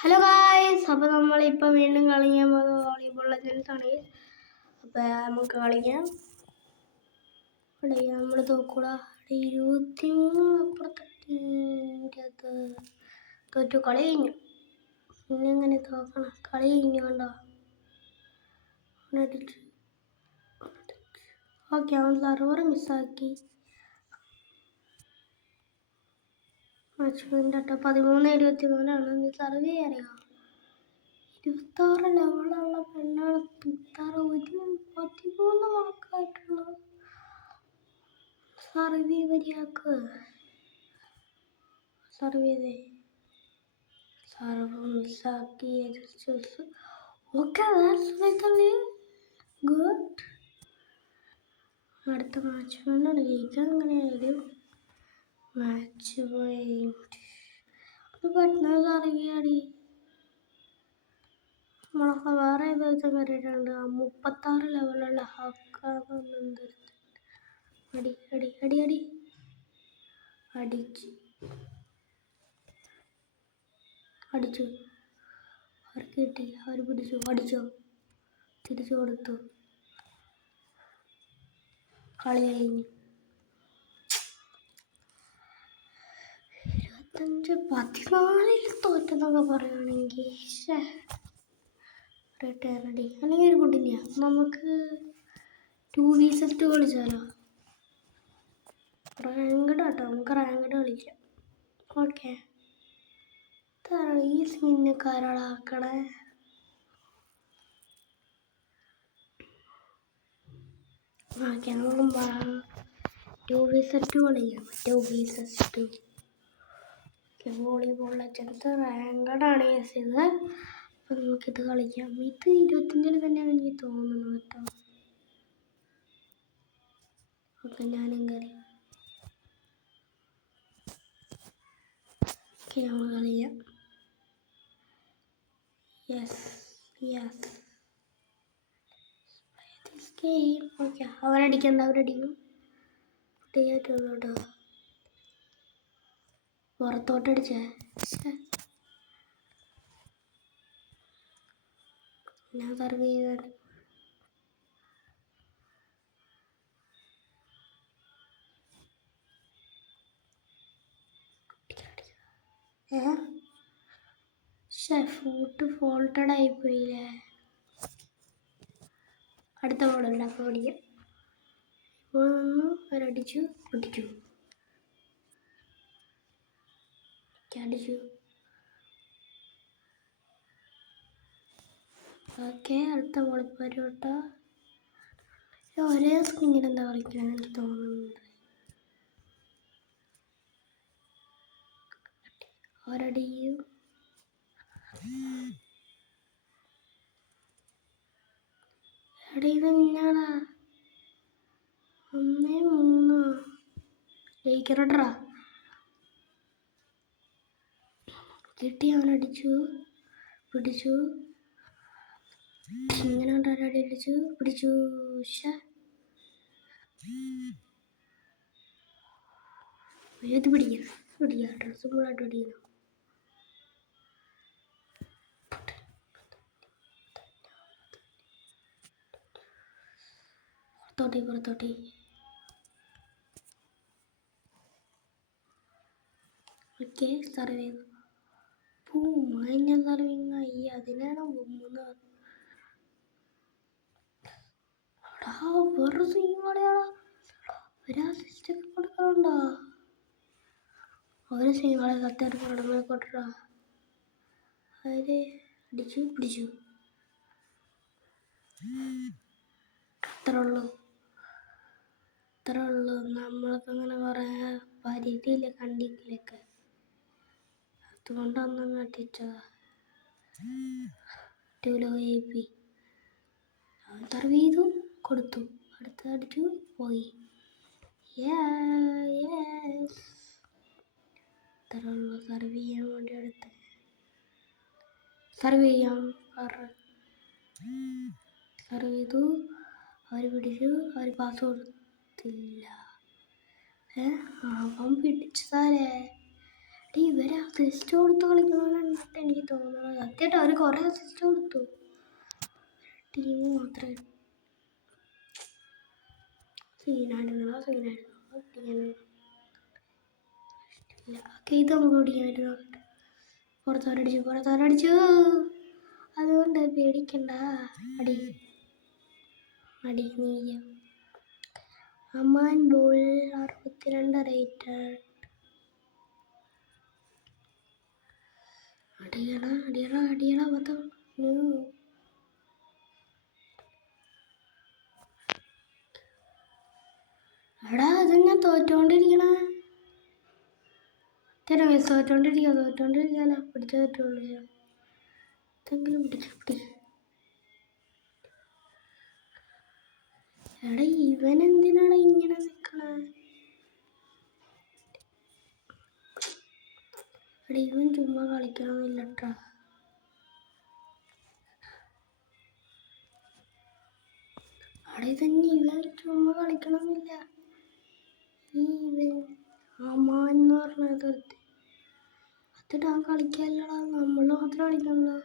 Hello guys, അപ്പോൾ നമ്മളിപ്പോൾ വീണ്ടും കളിക്കാൻ പോകുന്നത് വോളിബോൾ ലെജൻഡ്സ് ആണ്. അപ്പോൾ നമുക്ക് കളിക്കാം. നമ്മൾ തോക്കൂടാ. 23 അപ്പുറത്ത് തോറ്റു. കളി കഴിഞ്ഞു. പിന്നെ എങ്ങനെ തോക്കണം? കളി കഴിഞ്ഞു കണ്ടോ. ഓക്കെ, അവൻ സർവർ മിസ്സാക്കി. മാച്ച് പോയിന്റ് 13-23 നീ സർവ് ചെയ്യാറിയാം. 26 ലെവലുള്ള പെണ്ണാണ്. 13 മാർക്കായിട്ടുള്ള സർവ് വരിയാക്ക്. സർവ് ചെയ്തേ. സർവ് മിസ്സാക്കി. Okay, good. അടുത്ത മാച്ച് പോയിന്റാണ് ജയിക്കാൻ. എങ്ങനെയായാലും മാച്ച് പോയിന്റ് പെട്ടെന്ന് സർവ് ചെയ്യാടി. നമ്മളൊക്കെ വേറെ ഏതൊക്കെ കയറിയിട്ടുണ്ട്. 36 ലെവലുള്ള ഹക്കാന്നുണ്ട്. അടി അടി അടി അടി അടിച്ചു. അവർക്ക് കിട്ടി. അവർ പിടിച്ചു. അടിച്ചോ. തിരിച്ചു കൊടുത്തു. കളി കഴിഞ്ഞു. 25-14 തോറ്റെന്നൊക്കെ പറയുകയാണെങ്കിൽ റിട്ടയർഡി അല്ലെങ്കിൽ ഒരു കുട്ടില്ല. നമുക്ക് 2v2 കളിച്ചാലോ? റാങ്ക്ഡ് ആട്ടോ. നമുക്ക് റാങ്ക്ഡ് കളിക്കാം. ഓക്കെ, ഈ സ്കിന്നൊക്കെ ഓക്കെ, നമുക്ക് 2v2 കളിക്കാം. 2v2 വോളിബോൾ ലെജൻഡ്സ് റാങ്ക്ഡാണ് യൂസ് ചെയ്തത്. അപ്പോൾ നമുക്കിത് കളിക്കാം. ഇത് 25 തന്നെയാണ് എനിക്ക് തോന്നുന്നു കേട്ടോ. ഓക്കെ, ഞാനും കയറി. ഓക്കെ, നമ്മൾ കളിക്കാം. ഓക്കെ, അവരടിക്കണ്ട. അവരടിക്കും. കേട്ടോ. പുറത്തോട്ടടിച്ചേ. ഞാൻ സർവ് ചെയ്താണ്. ഫൂട്ട് ഫോൾട്ടഡ് ആയിപ്പോയില്ലേ. അടുത്ത ബോളുണ്ട്. അപ്പോൾ പഠിക്കാം. ഇപ്പോൾ ഒരടിച്ചു പൊട്ടിച്ചു. അടിച്ചു. ഓക്കെ, അടുത്ത ബോൾ ഇപ്പോൾ വരും കേട്ടോ. ഒരേ സ്ക്രീനിൽ എന്താ കളിക്കാൻ എനിക്ക് തോന്നുന്നുണ്ട്. ഒരടിയും ഇത് ഞാനാ 1-3 ജയിക്കറട്ടാ. കിട്ടി. അവനടിച്ചു പിടിച്ചു. ഇങ്ങനെ ഒരടി അടിച്ചു പിടിച്ചു. ഏത് പിടിക്കാം സിമ്പിളായിട്ട് പിടിക്കണം. പുറത്തോട്ടി. ഓക്കെ, സർവ് ചെയ്തു. പൂമഞ്ഞ സർവിങ് ആയി. അതിനാണ് 3 വേറൊരു സീൻ കളിയാളാ. ഒരു അസിസ്റ്റൊക്കെ കൊടുക്കാറുണ്ടോ? ഒരു സീനുകളെ സത്യം കൊട്ടാ. അവര് അടിച്ചു പിടിച്ചു. അത്രേ ഉള്ളൂ. നമ്മൾക്ക് അങ്ങനെ പറയാ പരിധിയില്ല കണ്ടിട്ടില്ലൊക്കെ. അതുകൊണ്ടൊന്നും കട്ടിച്ചതാ. സർവ് ചെയ്തു കൊടുത്തു. അടുത്ത അടിച്ചു പോയി. ഇത്രയുള്ളൂ. സർവ് ചെയ്യാൻ വേണ്ടി അടുത്ത് സർവ് ചെയ്യാം. സർവ് ചെയ്തു. അവർ പിടിച്ചു. അവർ പാസ് കൊടുത്തില്ല. അവൻ പിടിച്ചതാരേ. ഇവരെ അസിസ്റ്റ് കൊടുത്ത് കളിക്കണമെന്നാണ് എനിക്ക് തോന്നുന്നത്. സത്യമായിട്ട് അവർ കുറേ അസിസ്റ്റ് കൊടുത്തു. ടീം മാത്രമേ സീനായിരുന്നു. ഇത് നമുക്ക് ഓടിക്കാനായിട്ട് പുറത്തോരടിച്ചു. അതുകൊണ്ട് പേടിക്കണ്ട. അടി നീയ അമ്മാൻ ബോൾ 62 റേറ്റഡ്. അടിയട മൊത്തം. എടാ അത് ഞാൻ തോറ്റോണ്ടിരിക്കണ. തോറ്റോണ്ടിരിക്കാല പിടിച്ചു പറ്റുള്ളൂ. എന്തെങ്കിലും പിടി. എടാ ഇവൻ എന്തിനാണ് ഇങ്ങനെ നിക്കണ? എടാ ഇവൻ ചുമ്മാ കളിക്കണമെന്നില്ലട്ടാ. അവിടെ തന്നെ ഇവൻ ചുമ്മാ കളിക്കണമെന്നില്ല. ഇവൻ അമ്മാന്ന് പറഞ്ഞത് അതിടാൻ കളിക്കാല്ലടാ. നമ്മൾ മാത്രം കളിക്കണല്ലോ.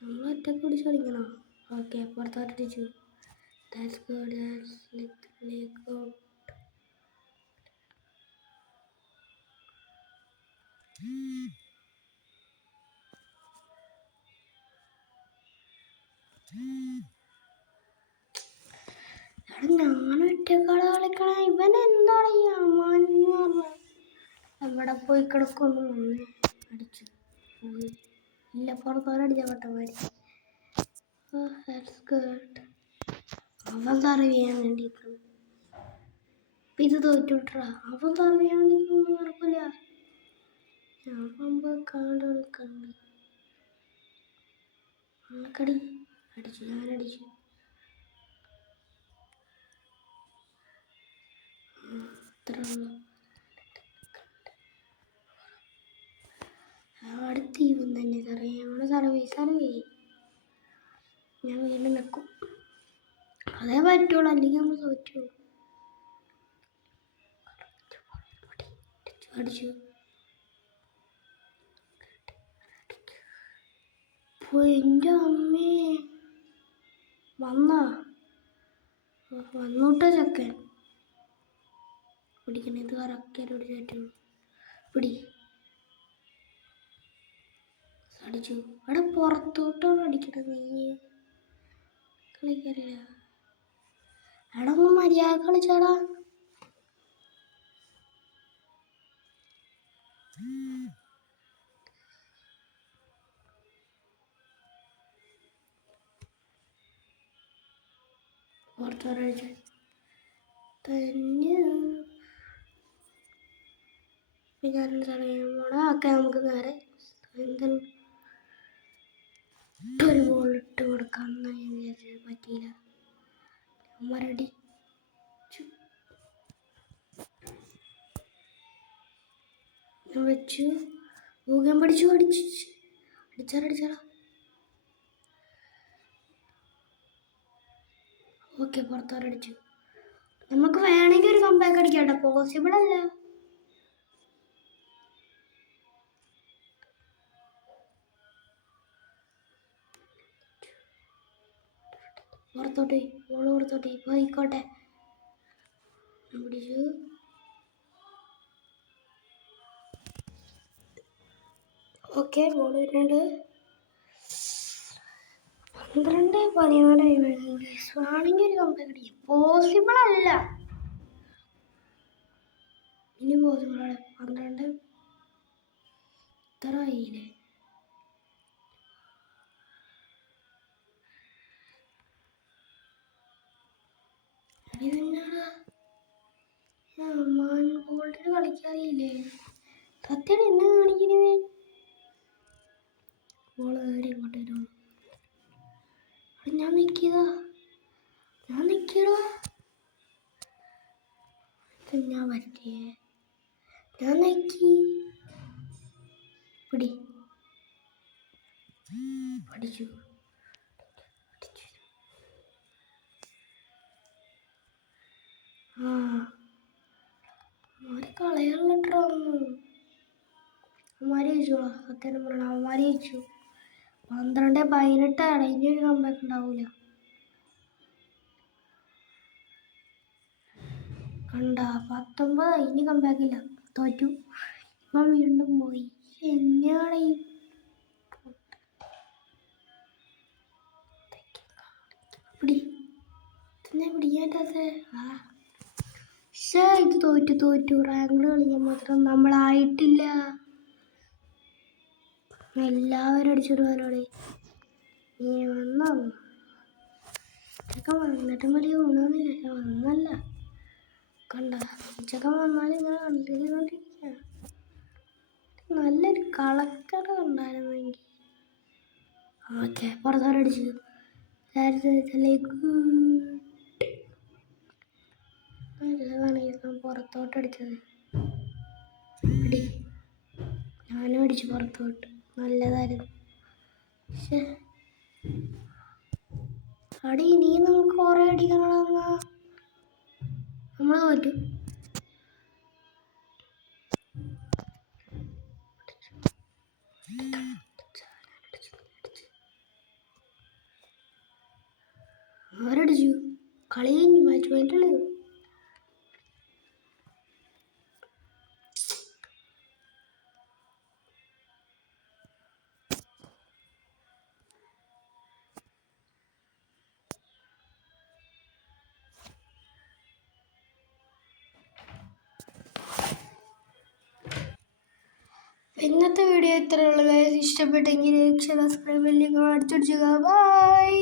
നമ്മൾ ഒറ്റക്ക് പിടിച്ച് കളിക്കണം. Okay പുറത്തോട്ടടിച്ചു. That's good. Let's go. ഞാൻ ഒറ്റക്കാള കളിക്കണ. ഇവൻ എന്താണ് ഈ അമ്മാന്ന് പറഞ്ഞ? എവിടെ പോയി കിടക്കുന്നു? അടിച്ചു ഇല്ല. പുറത്തോരടിച്ച പട്ടമാരി. That's good. അവൻ തറിയാൻ വേണ്ടിട്ട് ഇത് തോറ്റുവിട്ടാ. അവൻ തറിയാൻ വേണ്ടി നടക്കില്ല. ഞാൻ പമ്പ് കണ്ട് ആൾക്കടി അടിച്ചു. ഞാനടിച്ചു. അത്ര അടുത്ത് ഇവൻ തന്നെ സർവേ. ഞാൻ വീണ്ടും നിൽക്കും. അതേ പറ്റുള്ളൂ, അല്ലെങ്കിൽ നമ്മൾ തോറ്റു. അടിച്ചു. എൻ്റെ അമ്മേ വന്നൂട്ടോ ചക്കൻ. പിടിക്കണ. ഇത് കറക്റ്റായിട്ട് പറ്റുള്ളൂ. പിടി. അടിച്ചു. അവിടെ പുറത്തോട്ടാണ് അടിക്കണത്. നീ കളിക്കറിയില്ല. അവിടെ ഒന്ന് മര്യാദ കളിച്ചാടാ. പുറത്തോരടിച്ചു തന്നെ. ഞാനൊരു സമയം പോണ. ഒക്കെ നമുക്ക് നേരെ എന്തെങ്കിലും ഒരു ബോൾ ഇട്ട് കൊടുക്കാമെന്ന് ഞാൻ വിചാരിച്ചത്. പറ്റിയില്ല. മരടിച്ചു വെച്ചു. ഊകം പിടിച്ചു. അടിച്ചാടാ. ഓക്കെ പുറത്തോരടിച്ചു. നമുക്ക് വേണമെങ്കിൽ ഒരു കമ്പാക്ക് അടിക്കാട്ടോ. പോസിബിൾ അല്ല. പുറത്തോട്ട് പോയിക്കോട്ടെ. പിടിച്ചു. ഓക്കെ ബോൾ വരുന്നുണ്ട്. 12-14 ആണെങ്കിൽ ഒരു കമ്പനി അടിക്കും. പോസിബിൾ അല്ല. ഇനി പോസിബിളാണ്. 12 ഇത്ര ആയില്ലേ? ബോൾട്ടിന് കളിക്കാറിയില്ലേ? സത്യം എന്നെ കാണിക്കണേ. ബോൾ കയറി ഇങ്ങോട്ട് വരുള്ളൂ. ഞാൻ നിൽക്കിയതാ. ഞാൻ പറ്റിയേ. ഞാൻ നിൽക്കി. പിടി. അടിച്ചു. കളയാനുള്ള. വർത്തമാനം പറയണം. അവന്മാർ ജയിച്ചു. 12-18 ഇനി ഒരു കമ്പാക്ക് ഉണ്ടാവൂല. കണ്ട 19 ഇനി കമ്പാക്കില്ല. തോറ്റു. ഇപ്പം വീണ്ടും പോയി. എന്നാണ് ഈ പിടിക്കാത്തത്? ഇത് തോറ്റു. റാങ്കിൾ കളിക്കാൻ മാത്രം നമ്മളായിട്ടില്ല. എല്ലാവരും അടിച്ചിടുവാനോടെ നീ വന്നോ? ചെക്കൻ വന്നിട്ടും വലിയ ഗുണമൊന്നുമില്ല. വന്നല്ല കണ്ട ചെക്കൻ വന്നാലും ഇങ്ങനെ കണ്ടിരിക്കുക. നല്ലൊരു കളക്ടർ ഉണ്ടായിരുന്നെങ്കിൽ. ഓക്കെ പുറത്തോട്ടടിച്ചു. നല്ലതാണ് പുറത്തോട്ടടിച്ചത്. ഞാനും അടിച്ചു പുറത്തോട്ട്. നല്ലതായിരുന്നു. പക്ഷേ അടി ഇനിയും നമുക്ക് കുറെ അടിക്കണമെന്നാ നമ്മൾ തോറ്റു. അവരടിച്ചു. കളി കഴിഞ്ഞു. മാച്ച് പോയിട്ടുള്ളൂ. ഇന്നത്തെ വീഡിയോ ഇത്രയുള്ളൂ. ഇഷ്ടപ്പെട്ടെങ്കിൽ സബ്സ്ക്രൈബ് അടിച്ചടിച്ചുക. ബൈ.